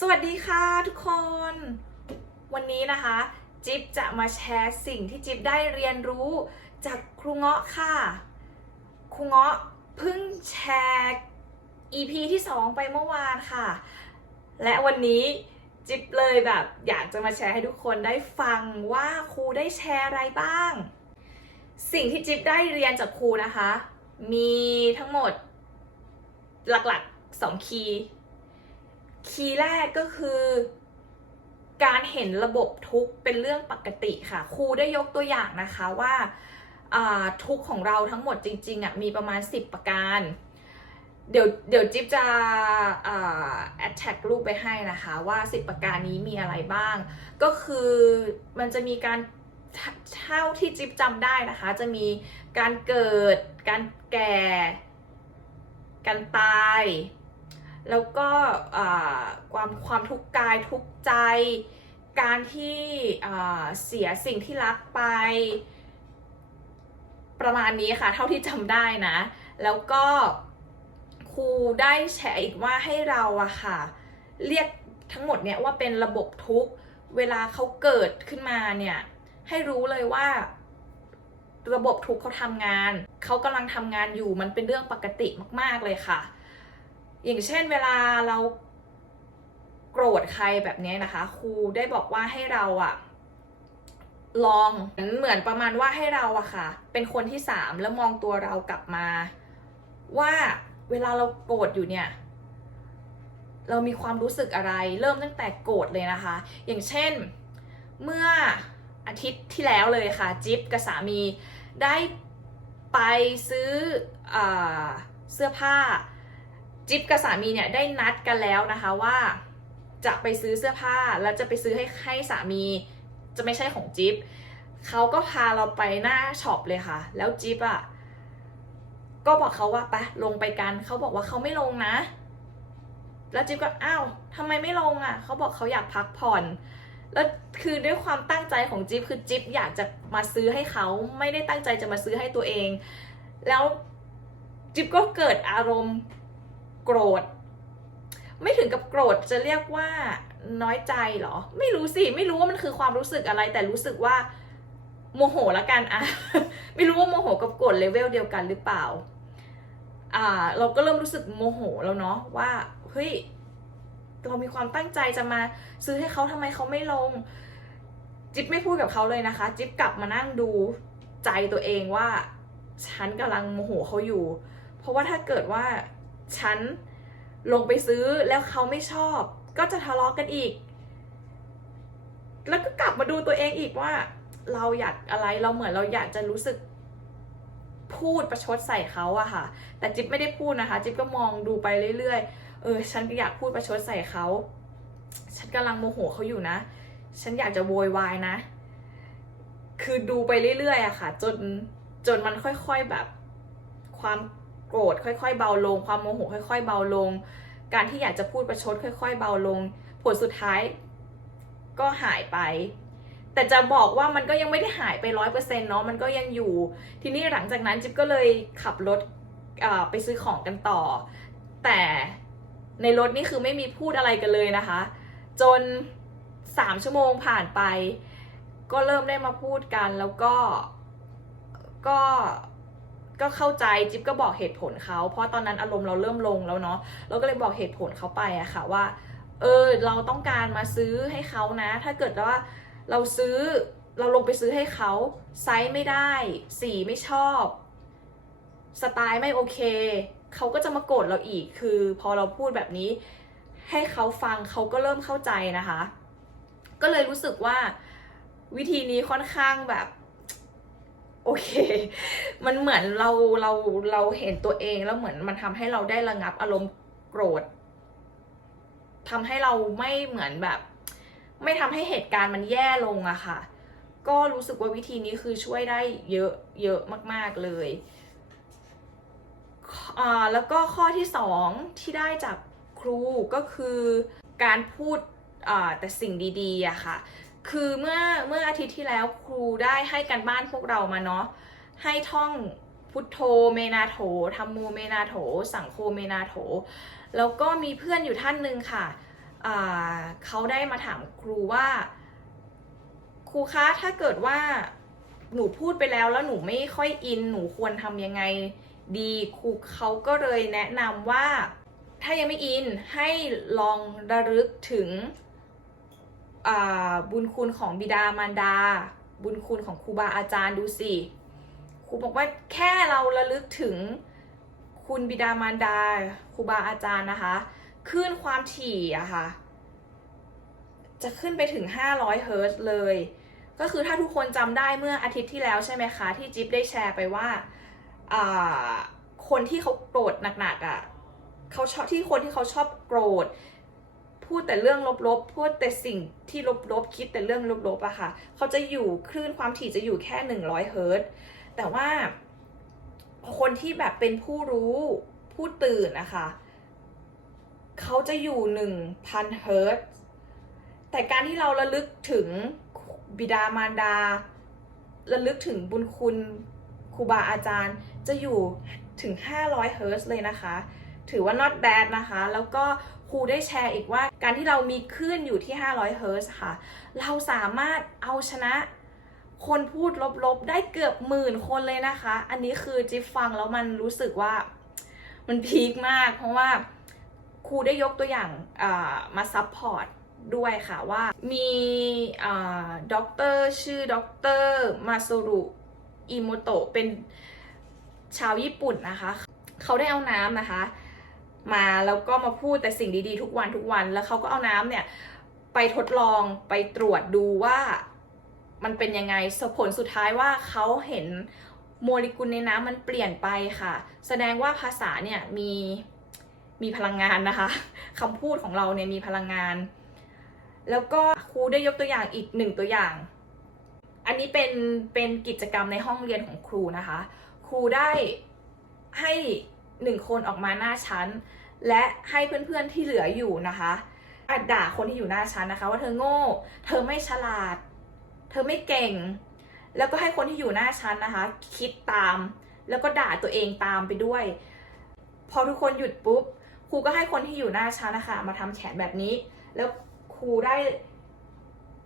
สวัสดีค่ะทุกคน วันนี้นะคะ จิ๊บจะมาแชร์สิ่งที่จิ๊บได้เรียนรู้จากครูเงาะค่ะ ครูเงาะเพิ่งแชร์ EP ที่ 2 ไปเมื่อวานค่ะ และวันนี้จิ๊บเลยแบบอยากจะมาแชร์ให้ทุกคนได้ฟังว่าครูได้แชร์อะไรบ้าง สิ่งที่จิ๊บได้เรียนจากครูนะคะ มีทั้งหมดหลักๆ2คีย์ คีย์แรกก็คือ การเห็นระบบทุกเป็นเรื่องปกติค่ะ ครูได้ยกตัวอย่างนะคะว่าทุกของเราทั้งหมดจริงๆอะมีประมาณ 10 ประการ เดี๋ยวเดี๋ยวจิ๊บจะแอดแท็กรูปไปให้นะคะว่า 10 ประการนี้มีอะไรบ้าง ก็คือมันจะมีการเท่าที่จิ๊บจำได้นะคะ จะมีการเกิด การแก่ การตาย แล้วก็ความความทุกข์กายทุกข์ใจ การที่เสียสิ่งที่รักไป ประมาณนี้ค่ะ เท่าที่จำได้นะ แล้วก็ครูได้แชร์อีกว่าให้เราอะค่ะ เรียกทั้งหมดเนี่ยว่าเป็นระบบทุกเวลาเขาเกิดขึ้นมาเนี่ย ให้รู้เลยว่าระบบทุกเขาทำงาน เขากำลังทำงานอยู่มันเป็นเรื่องปกติมาก ๆเลยค่ะ อย่างเช่นเวลาเราโกรธใครแบบนี้นะคะ ครูได้บอกว่าให้เราอะลองเหมือนประมาณว่าให้เราอะค่ะ เป็นคนที่สามแล้วมองตัวเรากลับมา ว่าเวลาเราโกรธอยู่เนี่ย เรามีความรู้สึกอะไร เริ่มตั้งแต่โกรธเลยนะคะ อย่างเช่น เมื่ออาทิตย์ที่แล้วเลยค่ะ จิ๊บกับสามีได้ไปซื้ออเสื้อผ้า จิ๊บกับสามีเนี่ยได้นัดกันแล้วนะคะว่าจะไปซื้อเสื้อผ้าแล้วจะไปซื้อให้ให้สามีจะไม่ใช่ของจิ๊บเขาก็พาเราไปหน้าช็อปเลยค่ะ แล้วจิ๊บอะก็บอกเขาว่าไปลงไปกันเขาบอกว่าเขาไม่ลงนะ แล้วจิ๊บก็อ้าวทำไมไม่ลงอะเขาบอกเขาอยากพักผ่อนแล้วคือด้วยความตั้งใจของจิ๊บคือจิ๊บอยากจะมาซื้อให้เขาไม่ได้ตั้งใจจะมาซื้อให้ตัวเอง แล้วจิ๊บก็เกิดอารมณ์ โกรธ ไม่ถึงกับโกรธจะเรียกว่าน้อยใจเหรอ ไม่รู้สิ ไม่รู้ว่ามันคือความรู้สึกอะไร แต่รู้สึกว่าโมโหละกันอะไม่รู้ว่าโมโหกับโกรธเลเวลเดียวกันหรือเปล่า อ่า เราก็เริ่มรู้สึกโมโหแล้วเนาะว่าเฮ้ยเรามีความตั้งใจจะมาซื้อให้เขาทำไมเขาไม่ลง จิ๊บไม่พูดกับเขาเลยนะคะ จิ๊บกลับมานั่งดูใจตัวเองว่า ฉันกำลังโมโหเขาอยู่ เพราะว่าถ้าเกิดว่า ฉันลงไปซื้อแล้วเขาไม่ชอบ ก็จะทะเลาะกันอีก แล้วก็กลับมาดูตัวเองอีกว่า เราอยากอะไรเราเหมือนเราอยากจะรู้สึกพูดประชดใส่เขาอะค่ะ แต่จิ๊บไม่ได้พูดนะคะ จิ๊บก็มองดูไปเรื่อยๆ เออ ฉันก็อยากพูดประชดใส่เขา ฉันกำลังโมโหเขาอยู่นะ ฉันอยากจะโวยวายนะ คือดูไปเรื่อยๆอะค่ะ จนจนมันค่อยๆแบบ ความ โกรธค่อย ๆ เบาลง ความโมโหค่อย ๆ เบาลง การที่อยากจะพูดประชด ค่อย ๆ เบาลง ผลสุดท้ายก็หายไป แต่จะบอกว่ามันก็ยังไม่ได้หายไปร้อยเปอร์เซ็นต์เนาะมันก็ยังอยู่ ทีนี้หลังจากนั้นจิ๊บก็เลยขับรถไปซื้อของกันต่อ แต่ในรถนี่คือไม่มีพูดอะไรกันเลยนะคะ จนสามชั่วโมงผ่านไป ก็เริ่มได้มาพูดกันแล้วก็ก็ ก็เข้าใจจิ๊บก็บอกเหตุผลเขา เพราะตอนนั้นอารมณ์เราเริ่มลงแล้วเนาะเราก็เลยบอกเหตุผลเขาไปอะค่ะว่า เออเราต้องการมาซื้อให้เขานะ ถ้าเกิดว่าเราซื้อเราลงไปซื้อให้เขาไซส์ไม่ได้ สีไม่ชอบ สไตล์ไม่โอเค เขาก็จะมาโกรธเราอีกคือพอเราพูดแบบนี้ ให้เขาฟังเขาก็เริ่มเข้าใจนะคะ ก็เลยรู้สึกว่าวิธีนี้ค่อนข้างแบบ โอเค มันเหมือนเราเราเราเห็นตัวเองแล้วเหมือนมันทำให้เราได้ระงับอารมณ์โกรธทำให้เราไม่เหมือนแบบ ไม่ทำให้เหตุการณ์มันแย่ลงอะค่ะ ก็รู้สึกว่าวิธีนี้คือช่วยได้เยอะเยอะมาก ๆเลยอ่าแล้วก็ข้อที่สองที่ได้จากครูก็คือการพูดอ่าแต่สิ่งดีๆอะค่ะ คือเมื่อเมื่ออาทิตย์ที่แล้วครูได้ให้กันบ้านพวกเรามาเนาะให้ท่องพุทโธเมนาโถธรรมโมเมนาโถ สังโฆเมนาโถ แล้วก็มีเพื่อนอยู่ท่านหนึ่งค่ะเขาได้มาถามครูว่า ครูคะถ้าเกิดว่าหนูพูดไปแล้วแล้วหนูไม่ค่อยอินหนูควรทำยังไงดีครูเขาก็เลยแนะนำว่า ถ้ายังไม่อินให้ลองระลึกถึง บุญคุณของบิดามารดา บุญคุณของครูบาอาจารย์ดูสิครูบอกว่าแค่เราระลึกถึงคุณบิดามารดาครูบาอาจารย์นะคะคลื่นความถี่อะค่ะจะขึ้นไปถึง 500 เฮิร์ตซ์เลย ก็คือถ้าทุกคนจำได้เมื่ออาทิตย์ที่แล้วใช่ไหมคะ ที่จิ๊บได้แชร์ไปว่าอ่าคนที่เขาโกรธหนักๆอะ่ะเขาชอบที่คนที่เขาชอบโกรธ พูดแต่เรื่องลบๆ พูดแต่สิ่งที่ลบๆ คิดแต่เรื่องลบๆอะค่ะ เขาจะอยู่คลื่นความถี่จะอยู่แค่ 100เฮิร์ตแต่ว่าคนที่แบบเป็นผู้รู้ผู้ตื่นนะคะเขาจะอยู่ 1,000เฮิร์ตแต่การที่เราระลึกถึงบิดามารดา ระลึกถึงบุญคุณครูบาอาจารย์จะอยู่ถึง 500เฮิร์ตเลยนะคะ ถือว่า not bad นะคะ แล้วก็ ครูได้แชร์อีกว่าการที่เรามีคลื่นอยู่ที่ 500 เฮิร์ตซ์ค่ะ เราสามารถเอาชนะคนพูดลบๆ ได้เกือบหมื่นคนเลยนะคะ อันนี้คือจิ๊บฟังแล้วมันรู้สึกว่ามันพีคมาก เพราะว่าครูได้ยกตัวอย่างมาซับพอร์ตด้วยค่ะว่ามีด็อกเตอร์ชื่อด็อกเตอร์มาโซรุอิโมโตะเป็นชาวญี่ปุ่นนะคะ เขาได้เอาน้ำนะคะ มาแล้วก็มาพูดแต่สิ่งดีๆทุกวันทุกวันแล้วเขาก็เอาน้ำเนี่ยไปทดลองไปตรวจดูว่ามันเป็นยังไงผลสุดท้ายว่าเขาเห็นโมเลกุลในน้ำมันเปลี่ยนไปค่ะ แสดงว่าภาษาเนี่ยมีมีพลังงานนะคะคำพูดของเราเนี่ยมีพลังงาน แล้วก็ครูได้ยกตัวอย่างอีกหนึ่งตัวอย่าง อันนี้เป็นเป็นกิจกรรมในห้องเรียนของครูนะคะ ครูได้ให้ หนึ่งคนออกมาหน้าชั้น และให้เพื่อนๆที่เหลืออยู่นะคะอัดด่าคนที่อยู่หน้าชั้นนะคะ ว่าเธอโง่ เธอไม่ฉลาด เธอไม่เก่ง แล้วก็ให้คนที่อยู่หน้าชั้นนะคะ คิดตาม แล้วก็ด่าตัวเองตามไปด้วย พอทุกคนหยุดปุ๊บครูก็ให้คนที่อยู่หน้าชั้นนะคะ มาทำแขนแบบนี้ แล้วครูได้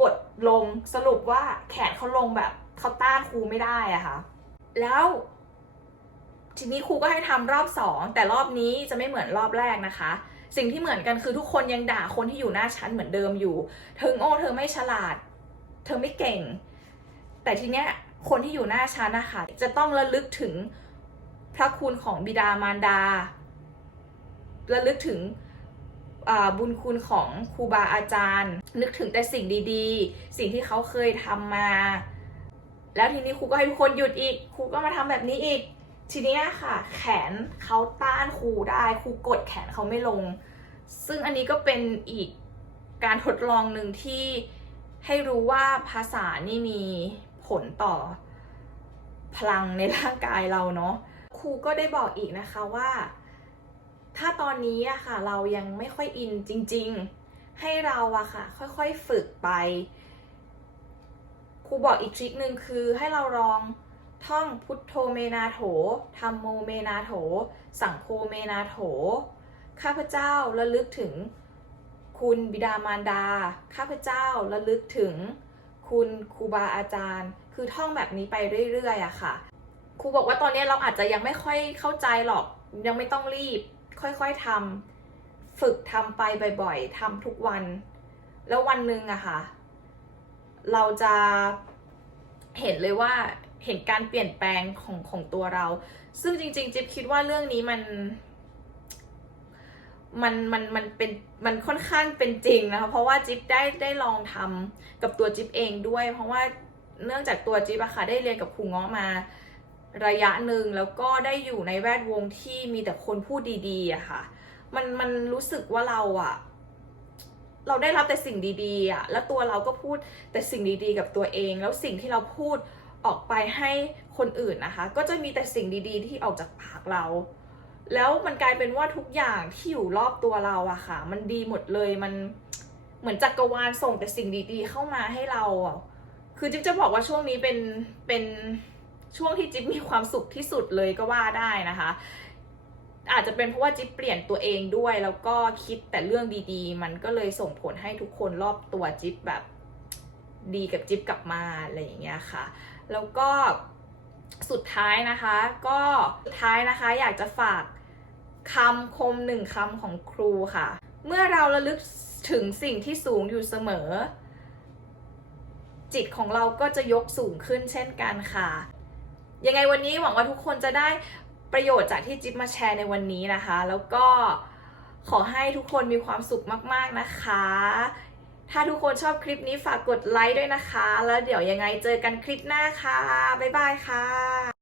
กดลงสรุปว่าแขนเขาลงแบบเขาต้านครูไม่ได้อะค่ะแล้ว ทีนี้ครูก็ให้ทำรอบสองแต่รอบนี้จะไม่เหมือนรอบแรกนะคะ สิ่งที่เหมือนกันคือทุกคนยังด่าคนที่อยู่หน้าชั้นเหมือนเดิมอยู่เธอโง่เธอไม่ฉลาด เธอไม่เก่ง แต่ทีเนี้ยคนที่อยู่หน้าชั้นนะคะจะต้องระลึกถึงพระคุณของบิดามารดาระลึกถึงบุญคุณของครูบาอาจารย์ นึกถึงแต่สิ่งดีๆ สิ่งที่เขาเคยทำมา แล้วทีนี้ครูก็ให้ทุกคนหยุดอีกครูก็มาทำแบบนี้อีก ทีนี้ค่ะ แขนเขาต้านครูได้ครูกดแขนเขาไม่ลง ซึ่งอันนี้ก็เป็นอีกการทดลองหนึ่งที่ให้รู้ว่าภาษานี่มีผลต่อพลังในร่างกายเราเนาะครูก็ได้บอกอีกนะคะว่า ถ้าตอนนี้อะค่ะ เรายังไม่ค่อยอินจริง ๆ ให้เราอะค่ะ ค่อยๆฝึกไปครูบอกอีกทริคหนึ่งคือให้เราลอง ท่องพุทโธเมนาโถธรรมโมเมนาโถ สังโฆเมนาโถ ข้าพเจ้าระลึกถึง คุณบิดามารดา ข้าพเจ้าระลึกถึง คุณครูบาอาจารย์ คือท่องแบบนี้ไปเรื่อยๆอะค่ะ ครูบอกว่าตอนนี้เราอาจจะยังไม่ค่อยเข้าใจหรอก ยังไม่ต้องรีบ ค่อยๆทำ ฝึกทำไปบ่อยๆทำทุกวัน แล้ววันหนึ่งอะค่ะ เราจะเห็นเลยว่า เห็นการเปลี่ยนแปลงของของตัวเรา ซึ่งจริง ๆ จิ๊บคิดว่าเรื่องนี้มันมันมันมันเป็นมันค่อนข้างเป็นจริงนะคะเพราะว่าจิ๊บได้ได้ลองทำกับตัวจิ๊บเองด้วย เพราะว่าเนื่องจากตัวจิ๊บอะค่ะได้เรียนกับครูง้อมาระยะหนึ่งแล้วก็ได้อยู่ในแวดวงที่มีแต่คนพูดดีๆอะค่ะ มันมันรู้สึกว่าเราอะเราได้รับแต่สิ่งดีๆอะแล้วตัวเราก็พูดแต่สิ่งดีๆ กับตัวเอง แล้วสิ่งที่เราพูด ออกไปให้คนอื่นนะคะ ก็จะมีแต่สิ่งดีๆ ที่ออกจากปากเรา แล้วมันกลายเป็นว่าทุกอย่างที่อยู่รอบตัวเราอะค่ะ มันดีหมดเลยมันเหมือนจักรวาลส่งแต่สิ่งดีๆ เข้ามาให้เราอะคือจิ๊บจะบอกว่าช่วงนี้เป็นเป็นช่วงที่จิ๊บมีความสุขที่สุดเลยก็ว่าได้นะคะ อาจจะเป็นเพราะว่าจิ๊บเปลี่ยนตัวเองด้วย แล้วก็คิดแต่เรื่องดีๆ มันก็เลยส่งผลให้ทุกคนรอบตัวจิ๊บแบบดีกับจิ๊บกลับมาอะไรอย่างเงี้ยค่ะ แล้วก็สุดท้ายนะคะ ก็สุดท้ายนะคะอยากจะฝากคำคมหนึ่งคำของครูค่ะ เมื่อเราระลึกถึงสิ่งที่สูงอยู่เสมอ จิตของเราก็จะยกสูงขึ้นเช่นกันค่ะ ยังไงวันนี้หวังว่าทุกคนจะได้ประโยชน์จากที่จิ๊บมาแชร์ในวันนี้นะคะ แล้วก็ขอให้ทุกคนมีความสุขมาก ๆ นะคะ ถ้าทุกคนชอบคลิปนี้ฝากกดไลค์ด้วยนะคะ แล้วเดี๋ยวยังไงเจอกันคลิปหน้าค่ะ บ๊ายบายค่ะ